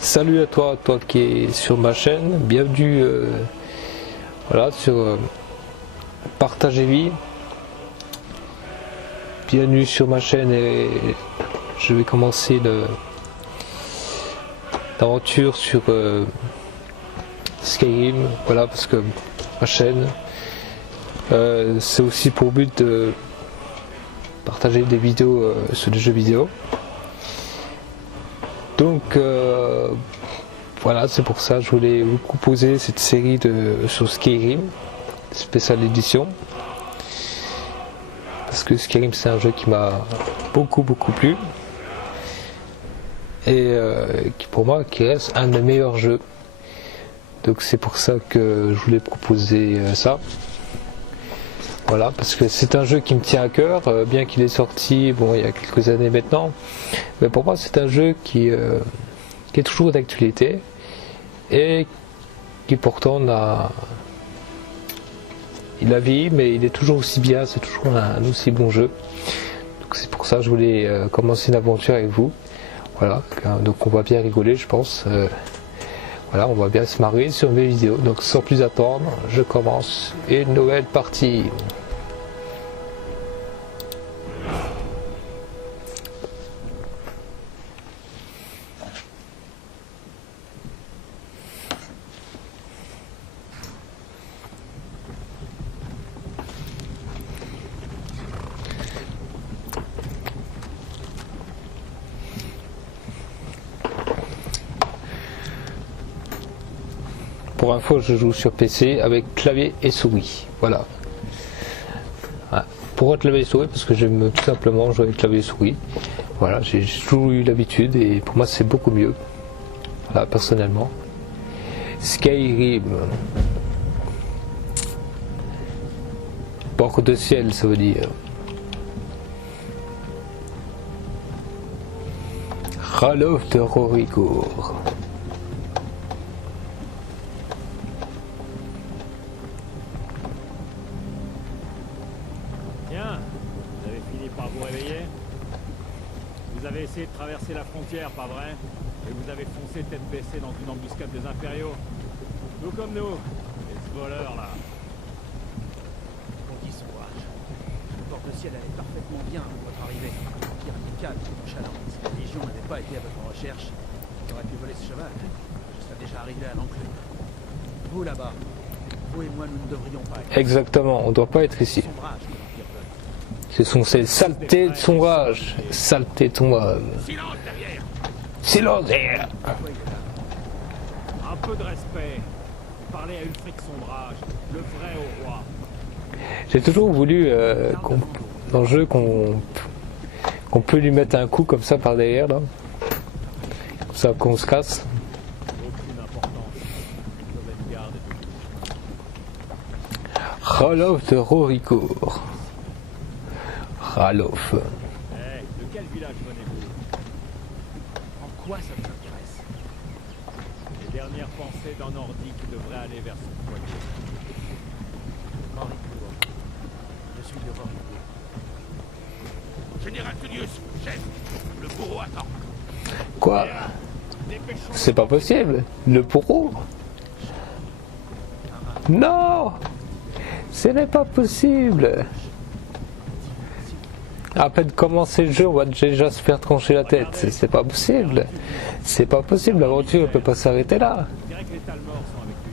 Salut à toi, toi qui es sur ma chaîne, bienvenue voilà, sur Partage et Vie. Bienvenue sur ma chaîne et je vais commencer l'aventure sur Skyrim, voilà, parce que ma chaîne c'est aussi pour but de partager des vidéos sur les jeux vidéo. Donc voilà, c'est pour ça que je voulais vous proposer cette série sur Skyrim, spéciale édition. Parce que Skyrim c'est un jeu qui m'a beaucoup plu. Et qui pour moi qui reste un des meilleurs jeux. Donc c'est pour ça que je voulais proposer ça. Voilà, parce que c'est un jeu qui me tient à cœur, bien qu'il est sorti bon, il y a quelques années maintenant. Mais pour moi c'est un jeu qui est toujours d'actualité et qui pourtant il a vieilli, mais il est toujours aussi bien, c'est toujours un aussi bon jeu. Donc c'est pour ça que je voulais commencer une aventure avec vous. Voilà, donc on va bien rigoler, je pense. Voilà, on va bien se marrer sur mes vidéos. Donc sans plus attendre, je commence une nouvelle partie. Pour info, je joue sur PC avec clavier et souris. Voilà. Pourquoi clavier et souris? Parce que j'aime tout simplement jouer avec clavier et souris. Voilà, j'ai toujours eu l'habitude et pour moi c'est beaucoup mieux. Voilà, personnellement. Skyrim. Porte de ciel, ça veut dire. Ralof de Rorigour. Vous réveiller. Vous avez essayé de traverser la frontière, pas vrai? Et vous avez foncé tête baissée dans une embuscade des impériaux. Tout comme nous. Et ce voleur là. On dit son courage. Le porte-ciel allait parfaitement bien à votre arrivée. Pire calme, nonchalant. Si la Légion n'avait pas été à votre recherche, il aurait pu voler ce cheval. Je serais déjà arrivé à l'enclume. Vous là-bas, vous et moi, nous ne devrions pas être. Exactement, on ne doit pas être ici. Ce sont ces saletés de son rage. Saleté de son rage. Silence derrière. Silence derrière. Un peu de respect. Parlez à Ulfric Sombrage, le vrai au roi. J'ai toujours voulu dans le jeu qu'on peut lui mettre un coup comme ça par derrière là. Comme ça qu'on se casse. Aucune importance. Ralof de Rorigour. Ralof. De quel village venez-vous? En quoi ça vous intéresse? Les dernières pensées d'un Nordique devraient aller vers ce foyer. Rorigour. Je suis de Rorigour. Général Tullius, chef, le bourreau attend. Quoi? C'est pas possible. Le bourreau? Non! Ce n'est pas possible. À peine commencer le jeu, on va déjà se faire trancher la tête. C'est pas possible. C'est pas possible. L'aventure ne peut pas s'arrêter là. Je dirais que les Talmors sont avec lui.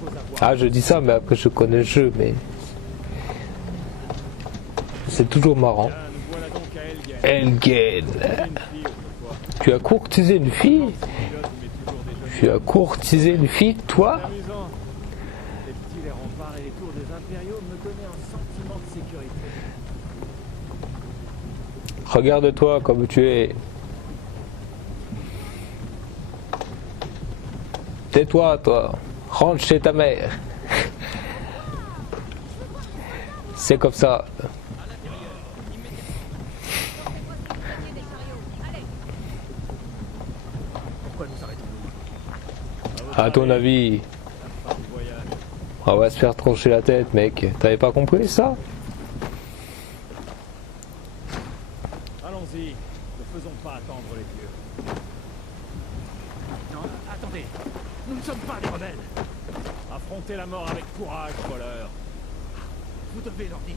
Sataniel. Ah, je dis ça, mais après je connais le jeu, mais c'est toujours marrant. Nous voilà donc à Elgen. Elgen. Une fille autrefois. Tu as courtisé une fille? Pilote, mais toujours des jeunes. Tu as courtisé une fille, toi? C'est amusant. Les petits, les remparts et les tours des impériaux me donnaient un sentiment de sécurité. Regarde-toi comme tu es. Tais-toi, toi. Rentre chez ta mère. C'est comme ça. Pourquoi nous arrêtons-nous? À ton avis, Fin du voyage. on va se faire trancher la tête, mec. T'avais pas compris ça? Allons-y. Ne faisons pas attendre les vieux. Non, attendez. Nous ne sommes pas des rebelles. Affrontez la mort avec courage, voleur. Vous devez leur dire.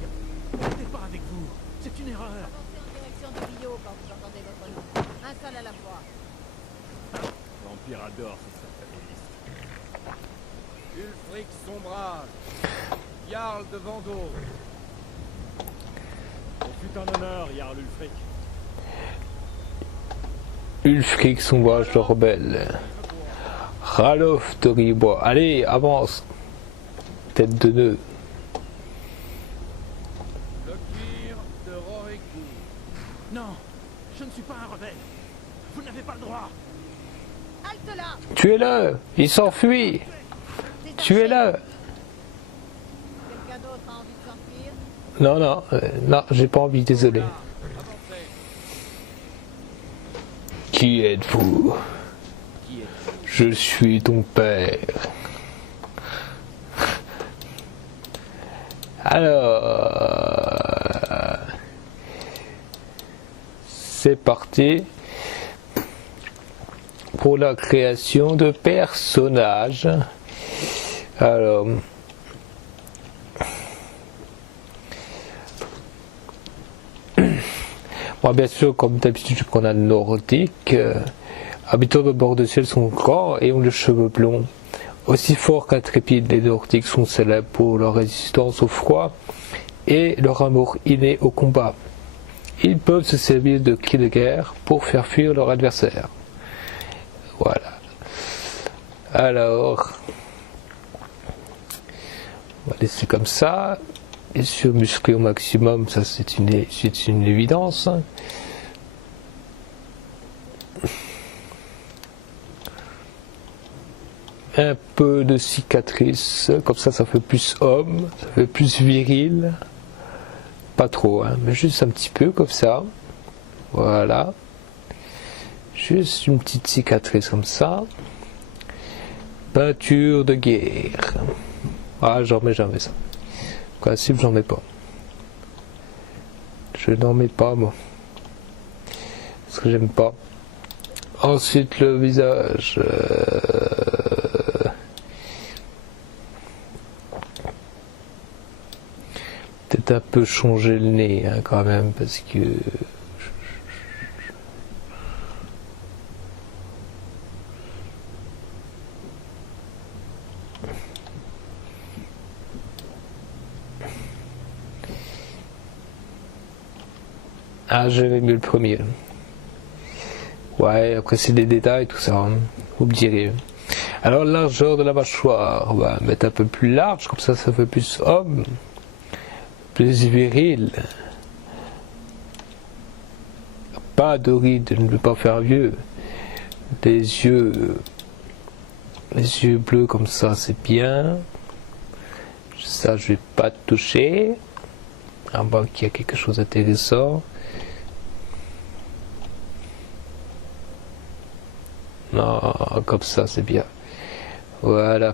On n'était pas avec vous. C'est une erreur. Avancez en direction du Bio quand vous entendez votre nom. Un seul à la fois. L'Empire adore ces satelllistes. Ulfric Sombrage, Jarl de Vendôme. Ce fut un honneur, Jarl Ulfric. Ulfric Sombrage le rebelle. Ralof de Ribois. Allez, avance. Tête de nœud. Lokir de Roricourt. Non, je ne suis pas un rebelle. Vous n'avez pas le droit. Halte là. Tuez-le. Il s'enfuit. Tuez-le. Quelqu'un d'autre a envie de s'enfuir? Non, non, non, j'ai pas envie, désolé. Avancez. Qui êtes-vous? Qui est Je suis ton père. Alors, c'est parti pour la création de personnages. Alors, bon, bien sûr, comme d'habitude, qu'on a nordique. Habitants de bord de ciel sont grands et ont les cheveux blonds. Aussi forts qu'intrépides, les Nordiques sont célèbres pour leur résistance au froid et leur amour inné au combat. Ils peuvent se servir de cris de guerre pour faire fuir leur adversaire. Voilà. Alors, on va laisser comme ça. Bien sûr, musclé au maximum, ça c'est une évidence. Un peu de cicatrices, comme ça fait plus homme, ça fait plus viril. Pas trop, hein, mais juste un petit peu comme ça. Voilà. Juste une petite cicatrice comme ça. Peinture de guerre. Ah, j'en mets jamais ça. En principe, j'en mets pas. Je n'en mets pas, moi. Parce que j'aime pas. Ensuite, le visage. Peut-être un peu changer le nez, hein, quand même, parce que... Ah, j'avais mieux le premier. Ouais, après c'est des détails, tout ça, hein, vous me direz. Alors, largeur de la mâchoire, on va mettre un peu plus large, comme ça fait plus homme, plus viril. Pas de rides, je ne veux pas faire vieux. Les yeux bleus comme ça, c'est bien. Ça, je vais pas toucher. À moins qu'il y a quelque chose d'intéressant. Non, comme ça, c'est bien. Voilà.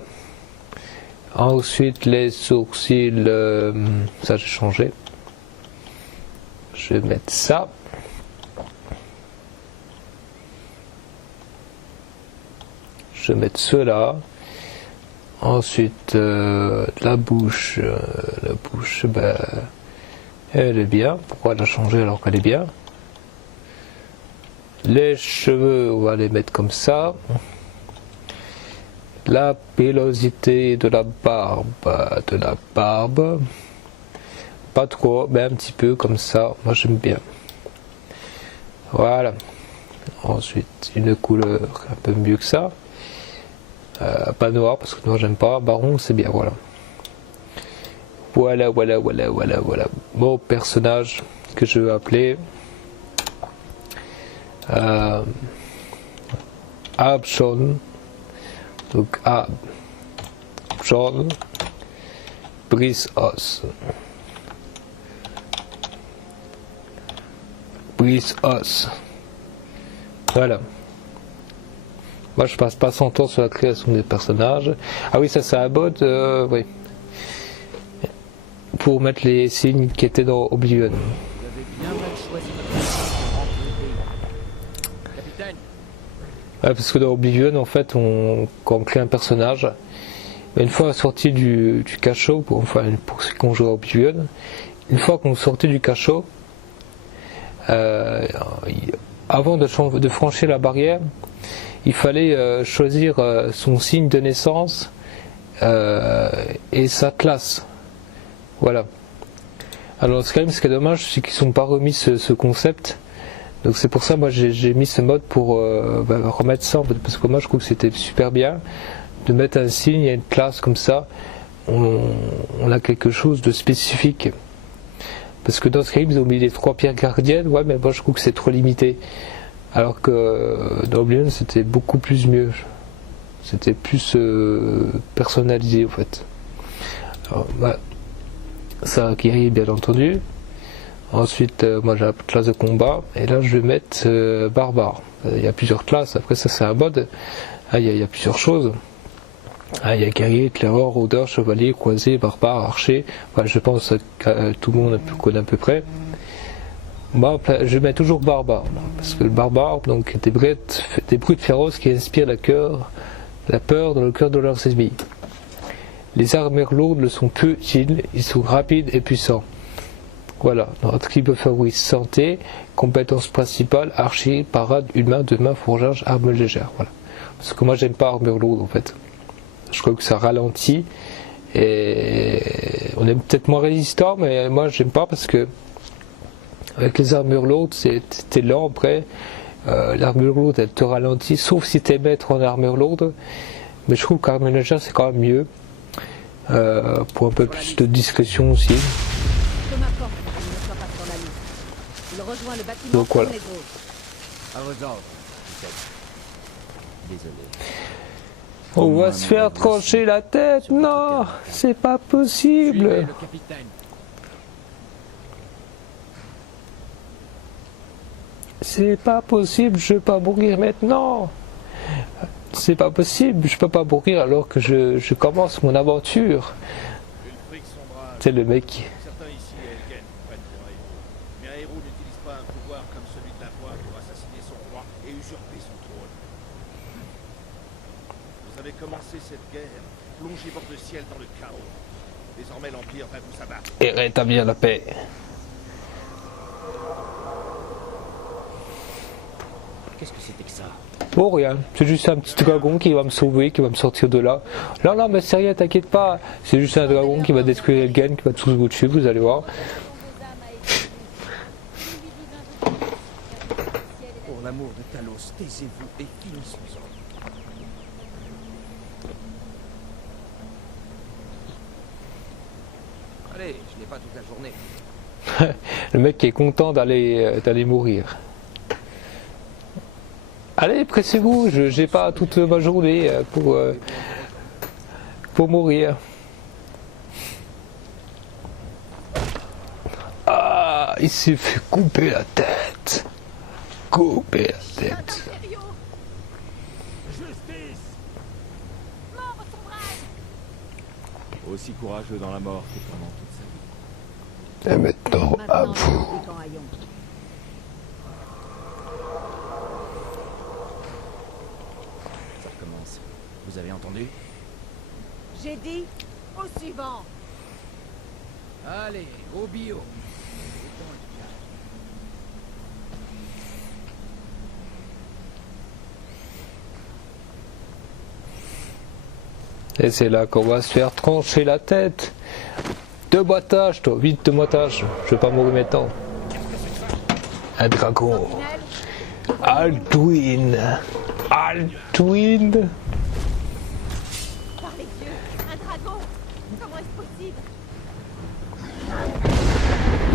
Ensuite, les sourcils, ça j'ai changé. Je vais mettre ça. Je vais mettre cela. Ensuite, la bouche, ben, elle est bien. Pourquoi la changer alors qu'elle est bien? Les cheveux, on va les mettre comme ça. La pilosité de la barbe, pas trop, mais un petit peu comme ça, moi j'aime bien. Voilà. Ensuite, une couleur un peu mieux que ça. Pas noir, parce que noir j'aime pas. Baron, c'est bien, voilà. Voilà. Mon personnage que je vais appeler Abjon. Donc Abjon Brissos. Voilà. Moi je passe pas son temps sur la création des personnages. Ah oui, ça c'est un bot, oui. Pour mettre les signes qui étaient dans Oblivion. Vous avez bien mal choisi votre place pour rentrer. capitaine. Ouais, parce que dans Oblivion, en fait, quand on crée un personnage, une fois sorti du cachot, pour ceux qui ont joué à Oblivion, une fois qu'on sortit du cachot, avant de franchir la barrière, il fallait choisir son signe de naissance et sa classe. Voilà. Alors ce qui est dommage, c'est qu'ils n'ont pas remis ce concept. Donc c'est pour ça moi j'ai mis ce mode pour remettre ça, parce que moi je trouve que c'était super bien de mettre un signe et une classe comme ça. On a quelque chose de spécifique. Parce que dans Skyrim ils ont mis les 3 pierres gardiennes, ouais, mais moi je trouve que c'est trop limité. Alors que dans Oblivion c'était beaucoup plus mieux. C'était plus personnalisé en fait. Alors, ça a guéri bien entendu. Ensuite, moi j'ai la classe de combat, et là je vais mettre barbare. Il y a plusieurs classes, après ça c'est un mode. Il y a plusieurs choses. Il y a guerrier, éclaireur, rôdeur, chevalier, croisé, barbare, archer. Voilà, je pense que tout le monde connaît à peu près. Moi je mets toujours barbare, parce que le barbare, donc des brutes féroces qui inspirent la peur dans le cœur de leurs ennemis. Les armures lourdes ne sont peu utiles, ils sont rapides et puissants. Voilà, notre attribut favori santé, compétence principale, archer, parade, une main, 2 mains, forgeage, arme légère. Voilà. Parce que moi j'aime pas armure lourde en fait. Je crois que ça ralentit et on est peut-être moins résistant, mais moi j'aime pas parce que avec les armures lourdes t'es lent après. L'armure lourde elle te ralentit, sauf si t'es maître en armure lourde. Mais je trouve qu'armure légère c'est quand même mieux. Pour un peu plus de discrétion aussi. Que m'importe qu'il ne soit pas sur la liste. Il rejoint le bâtiment Donc voilà. comme les autres. À vos ordres, capitaine. Désolé. On va se faire trancher la tête. Non, c'est pas possible. Suivez le capitaine. C'est pas possible, je vais pas mourir maintenant. C'est pas possible, je peux pas mourir alors que je commence mon aventure. Ulfric sombrage. C'est le mec. Certains ici et Elgen prennent pour un héros. Mais un héros n'utilise pas un pouvoir comme celui de la voix pour assassiner son roi et usurper son trône. Vous avez commencé cette guerre, plongé bord de ciel dans le chaos. Désormais l'Empire va vous abattre. Et rétablir la paix. Qu'est-ce que c'était que ça? Bon, rien, c'est juste un petit dragon qui va me sauver, qui va me sortir de là. Non, mais c'est rien, t'inquiète pas. C'est juste un dragon qui va détruire Elgen, qui va tous vous tuer, vous allez voir. Pour l'amour de Talos, taisez-vous et finissons-en. Allez, je n'ai pas toute la journée. Le mec qui est content d'aller mourir. Allez, pressez-vous, j'ai pas toute ma journée pour mourir. Ah, il s'est fait couper la tête. Couper la tête. Justice! Mort au sombrage! Aussi courageux dans la mort que pendant toute sa vie. Et maintenant, à vous. Maintenant, haillons. Ça recommence. Vous avez entendu? J'ai dit au suivant. Allez, au bio. Et c'est là qu'on va se faire trancher la tête. 2 boîtages, toi, vite 2 boîtages. Je vais pas mourir maintenant. Un dragon. Alduin. Alduin. Par les dieux, un dragon. Comment est-ce possible?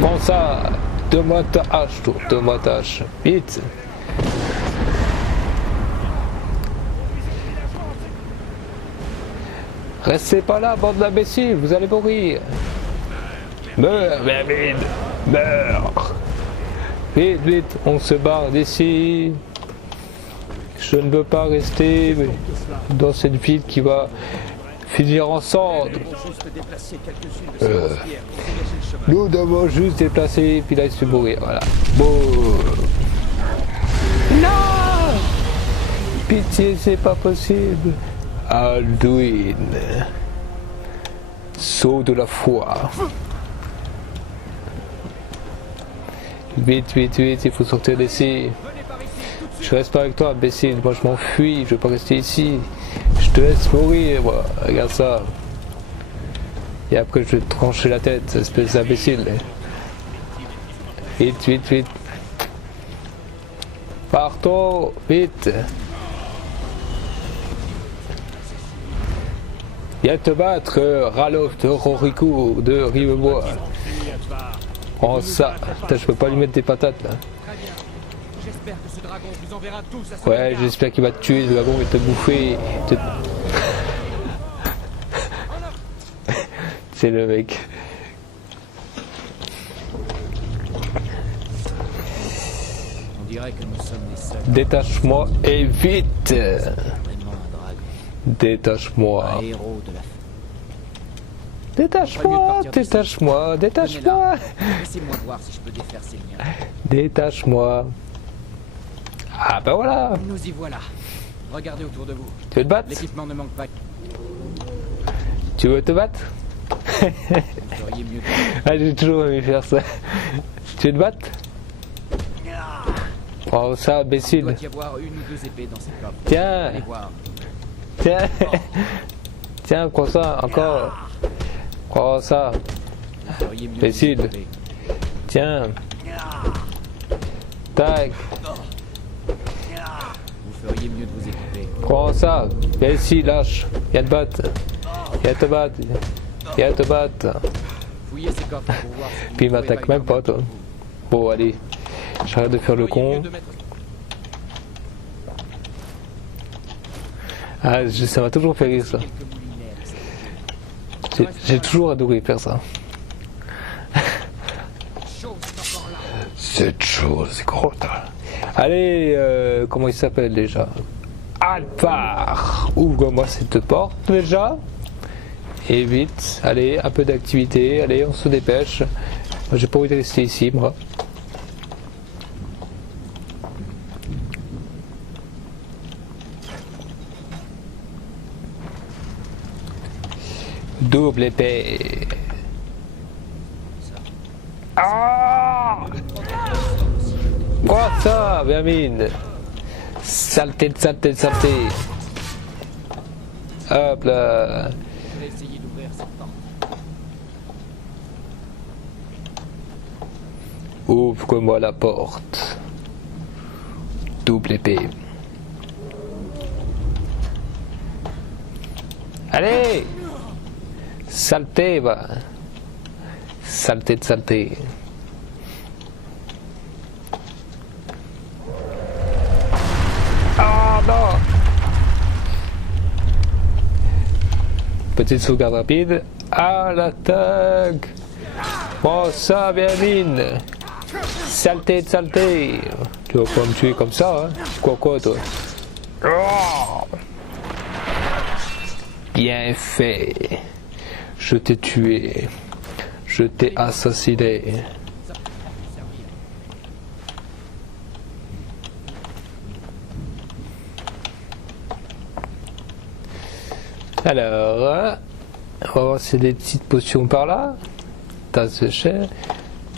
Prends ça. 2 boîtages, toi. 2 boîtages. Vite. Restez pas là, bande d'imbéciles, vous allez mourir. Meurs, David. Meurs. Vite, vite, on se barre d'ici. Je ne veux pas rester dans cette ville qui va finir en cendres. Nous devons juste déplacer, puis là il se fait mourir. Voilà. Bon. Non! Pitié, c'est pas possible. Alduin. Saut de la foi. Vite, vite, vite, il faut sortir d'ici. Je reste pas avec toi, imbécile. Moi, je m'enfuis. Je veux pas rester ici. Je te laisse mourir, moi. Regarde ça. Et après, je vais te trancher la tête, espèce d'imbécile. Vite, vite, vite. Partons, vite. Viens te battre, Ralof de Rorico de Rivebois. Prends ça. Putain, je peux pas lui mettre des patates là. Très bien. J'espère que ce dragon vous enverra tous à son Ouais, égard. j'espère qu'il va te tuer, le dragon va te bouffer. C'est le mec. On dirait que nous sommes les seuls. Détache-moi et vite. Vraiment un dragon. Détache-moi. Un héros de la Détache-moi, détache-moi, détache-moi. Laissez-moi voir si je peux défaire ces liens. Détache-moi. Ah bah voilà. Nous y voilà. Regardez autour de vous. Tu veux te battre? L'équipement ne manque pas. Tu veux te battre? Vous feriez mieux de... Ah, j'ai toujours aimé faire ça. Tu veux te battre? Oh ça, Il imbécile. doit y avoir une ou deux épées dans ces coffres. Tiens. Allez voir. Tiens. Tiens, prends ça, encore. Prends ça. Vous feriez mieux de Imbécile. vous occuper. Tiens. Tac. Vous feriez mieux de vous équiper. Prends ça. Viens ici, lâche. Viens te battre. Viens te battre. Viens te battre. Fouillez ces coffres pour voir si vous Puis il ne trouvez m'attaque pas même une pas, arme toi. pour vous. Bon, allez. J'arrête de faire le Vous feriez con. mieux de mettre- Ah, ça m'a toujours fait rire ça. quelques moulinets avec cette épée. J'ai toujours adoré faire ça. Chose est encore là. Cette chose est grosse. Allez, comment il s'appelle déjà? Alpar. Ouvre-moi cette porte déjà. Et vite, allez, un peu d'activité. Allez, on se dépêche. Moi, j'ai pas envie de rester ici, moi. Double épée. Ah! Quoi ça, Vermine? Saleté de saleté de saleté. Hop là. Je vais essayer d'ouvrir cette porte. Ouvre-moi la porte. Double épée. Allez! Saleté, va. Saleté de saleté. Ah non! Petite sauvegarde rapide. À l'attaque! Bon, ça, Vermine! Saleté de saleté! Tu vas pas me tuer comme ça, hein? Quoi, toi? Oh! Bien fait! Je t'ai tué. Je t'ai assassiné. Ça peut vous servir. Alors, on va voir si des petites potions par là. Tasse de chair.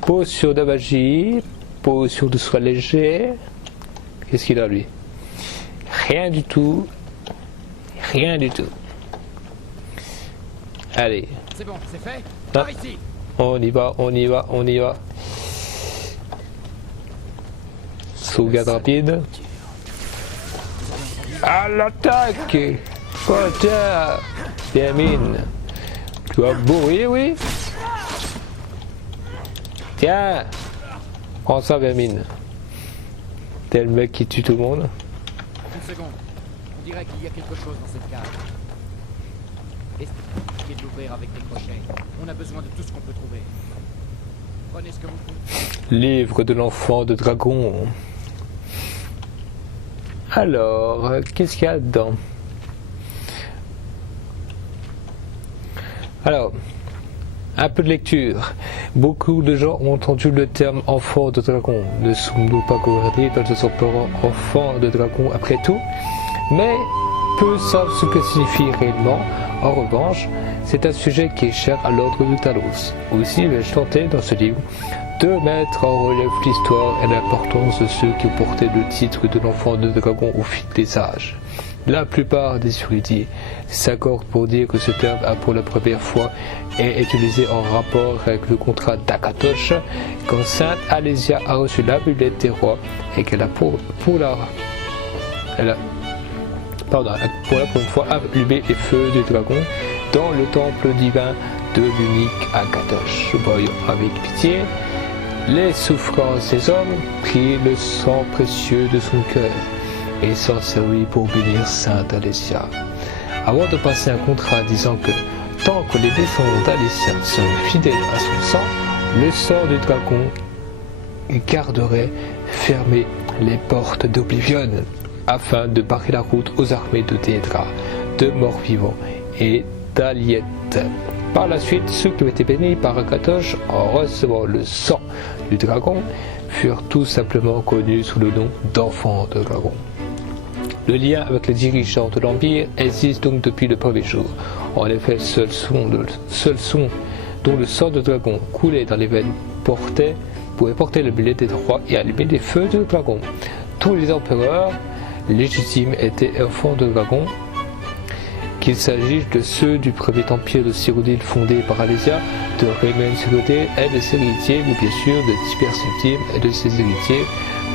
Potion de magie. Potion de soin léger. Qu'est-ce qu'il a lui? Rien du tout. Rien du tout. Allez, C'est bon, c'est fait. Ah. Par ici. on y va, on y va, on y va. Sauvegarde rapide. À l'attaque! Putain! Bien mine. Tu vas mourir, oui? Tiens! Prends ça, Vermine. T'es le mec qui tue tout le monde. Une seconde. On dirait qu'il y a quelque chose dans cette cave. Essayez de l'ouvrir avec des crochets. On a besoin de tout ce qu'on peut trouver. Prenez ce que vous pouvez. Livre de l'enfant de dragon. Alors, qu'est-ce qu'il y a dedans? Alors, un peu de lecture. Beaucoup de gens ont entendu le terme enfant de dragon. Ne sommes-nous pas connus par son parent enfant de dragon après tout? mais peu savent ce que signifie réellement. En revanche, c'est un sujet qui est cher à l'ordre de Talos. Aussi vais-je tenter dans ce livre de mettre en relief l'histoire et l'importance de ceux qui ont porté le titre de l'enfant de dragon au fil des âges. La plupart des érudits s'accordent pour dire que ce terme a pour la première fois été utilisé en rapport avec le contrat d'Akatosh quand Sainte Alésia a reçu l'amulette des rois et qu'elle a pour la première fois allumé les feux du dragon dans le temple divin de l'unique Akatosh. Voyons avec pitié les souffrances des hommes, prit le sang précieux de son cœur et s'en servit pour bénir Sainte Alésia. Avant de passer un contrat disant que tant que les descendants d'Alésia seraient fidèles à son sang, le sang du dragon garderait fermées les portes d'Oblivion afin de barrer la route aux armées de Daedra, de morts-vivants et d'Aliette. Par la suite, ceux qui ont été bénis par Akatosh en recevant le sang du dragon furent tout simplement connus sous le nom d'enfants de dragon. Le lien avec les dirigeants de l'Empire existe donc depuis le premier jour. En effet, seul son dont le sang de dragon coulait dans les veines pouvait porter le billet des rois et allumer les feux de dragon. Tous les empereurs légitimes étaient enfants de dragon, qu'il s'agisse de ceux du premier empire de Cyrodiil fondé par Alésia, de Rayman Cyrodiil et de ses héritiers, ou bien sûr de Tiber Septime et de ses héritiers,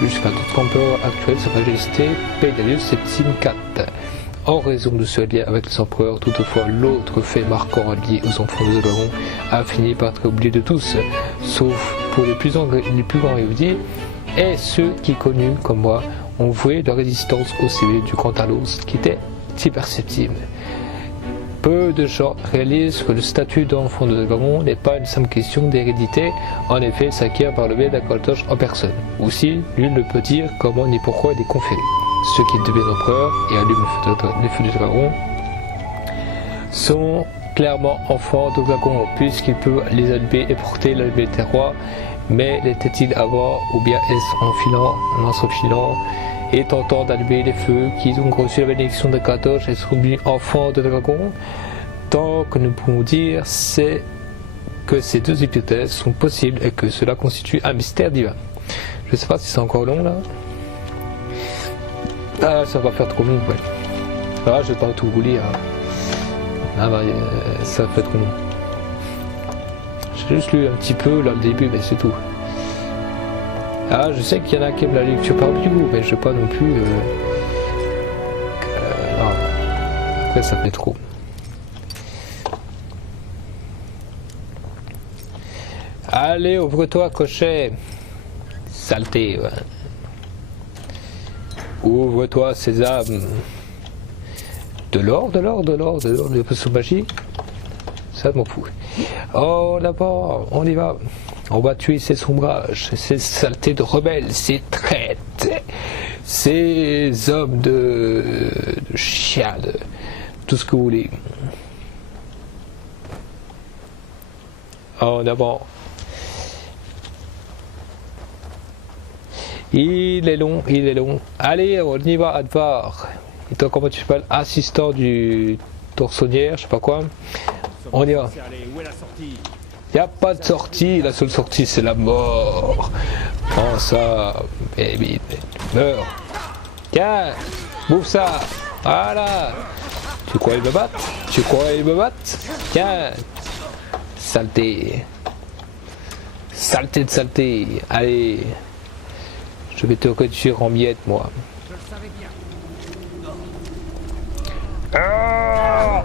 jusqu'à notre empereur actuel, Sa Majesté Paidalius Septime IV. En raison de ce lien avec les empereurs, toutefois, l'autre fait marquant lié aux enfants de dragon a fini par être oublié de tous, sauf pour les plus grands érudits, et ceux qui, connus comme moi, ont voué leur résistance au CV du grand Talos, qui était Tiber Septime. Peu de gens réalisent que le statut d'enfant de dragon n'est pas une simple question d'hérédité, en effet, s'acquiert par le biais d'Akatosh en personne. Aussi, nul ne peut dire comment ni pourquoi il est conféré. Ceux qui deviennent empereurs et allument les feux du dragon sont clairement enfants de dragon, puisqu'ils peuvent les allumer et porter l'allumette des rois, mais l'était-il avant, ou bien est-ce en s'enfilant et tentant d'allumer les feux, qu'ils ont reçu la bénédiction de Akatosh et sont devenus enfants de dragon? Tant que nous pouvons dire, c'est que ces deux hypothèses sont possibles et que cela constitue un mystère divin. Je ne sais pas si c'est encore long là. Ah, ça va faire trop long, ouais. Ah, je vais pas tout vous lire. Ah bah, ça va faire trop long. J'ai juste lu un petit peu là le début, mais c'est tout. Ah, je sais qu'il y en a qui aiment la lecture par bout, mais je ne veux pas non plus. Non. Après, ça fait trop. Allez, ouvre-toi, cocher. Saleté, ouais. Ouvre-toi, sésame. De l'or, des potions magie. Ça, je m'en fous. Oh, là-bas, on y va. On va tuer ces sombrages, ces saletés de rebelles, ces traîtres, ces hommes de chiens, tout ce que vous voulez. En avant. Il est long. Allez, on y va, Advar. Il est encore principal assistant du torsonnière, je sais pas quoi. On y va. Il n'y a pas de sortie, la seule sortie c'est la mort. Prends ça, baby, meurs. Tiens, bouffe ça. Voilà. Tu crois qu'il me batte? Tiens. Saleté. Saleté de saleté. Allez. Je vais te réduire en miettes, moi. Je le savais bien. Ah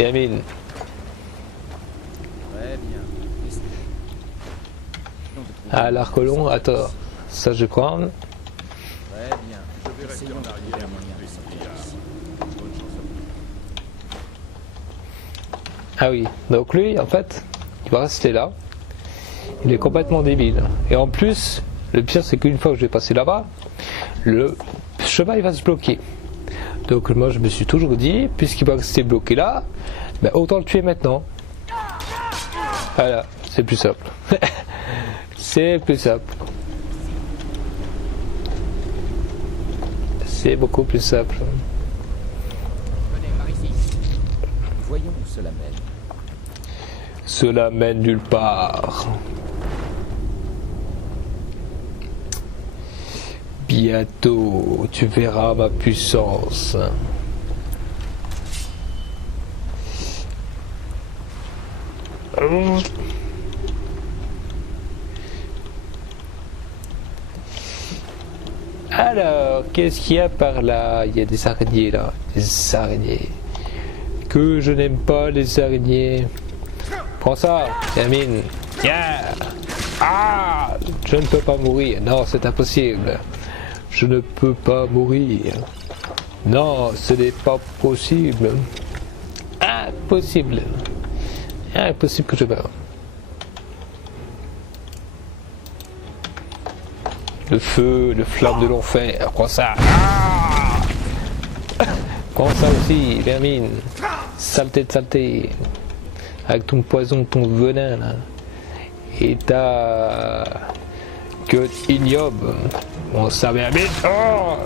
Yamine. Très bien. Ah, l'arc long, attends. Ça, je crois. Très bien. Je vais rester en arrière, mon bonne chance à vous. Ah oui, donc lui, en fait, il va rester là. Il est complètement débile. Et en plus, le pire, c'est qu'une fois que je vais passer là-bas, le chemin, il va se bloquer. Donc moi, je me suis toujours dit, puisqu'il va rester bloqué là, ben, autant le tuer maintenant. Voilà, c'est plus simple. C'est plus simple. C'est beaucoup plus simple. Venez par ici. Voyons où cela mène. Cela mène nulle part. Bientôt, tu verras ma puissance. Alors, qu'est-ce qu'il y a par là? Il y a des araignées là, des araignées. Que je n'aime pas les araignées. Prends ça, Hermine. Tiens. Ah, je ne peux pas mourir. Non, c'est impossible. Je ne peux pas mourir. Non, ce n'est pas possible. Impossible. Impossible que je meure. Le feu, le flamme de l'enfer. Prends ça. Ah, prends ça aussi, vermine. Saleté de saleté. Avec ton poison, ton venin là. Et ta queue ignoble. Bon, ça vermine. Oh,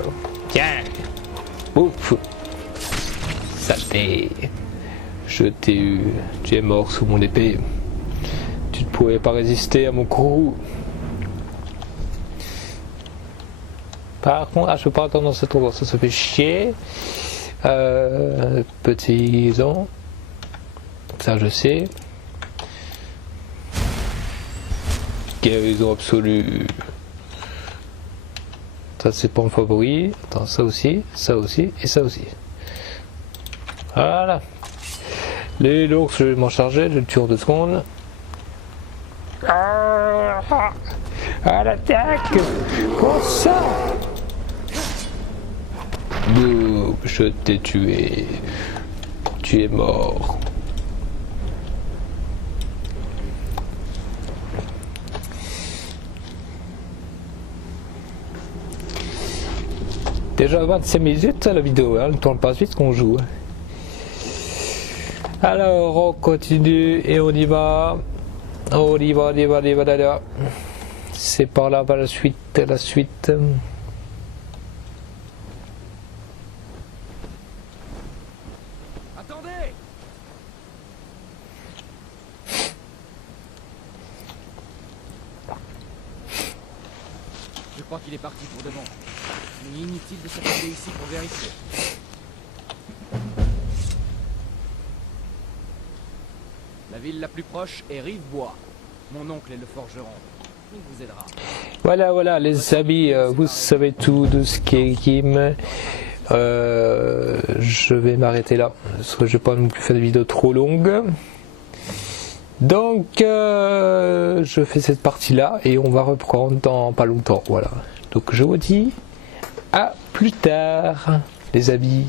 tiens. Ouf. Saleté. Je t'ai eu. Tu es mort sous mon épée. Tu ne pouvais pas résister à mon coup. Par contre, je peux pas attendre dans cet endroit, ça fait chier. Petit ont. Ça je sais. Guérison absolue. Ça c'est pas mon favori. Attends, ça aussi et ça aussi. Voilà. Les l'ours, je vais m'en charger, je le tue en 2 secondes. À l'attaque! Comment ça? Boum, je t'ai tué. Tu es mort. Déjà 25 minutes la vidéo, hein, le temps passe vite qu'on joue. Alors on continue et on y va. On y va là. C'est par là, la suite. Attendez! Je crois qu'il est parti pour de bon. Mais inutile de s'attarder ici pour vérifier. La ville la plus proche est Rivebois. Mon oncle est le forgeron. Il vous aidera. Voilà les amis, vous savez tout de ce qu'est Kim. Je vais m'arrêter là, parce que je ne vais pas non plus faire de vidéo trop longue. Donc je fais cette partie là et on va reprendre dans pas longtemps. Voilà. Donc je vous dis à plus tard les amis.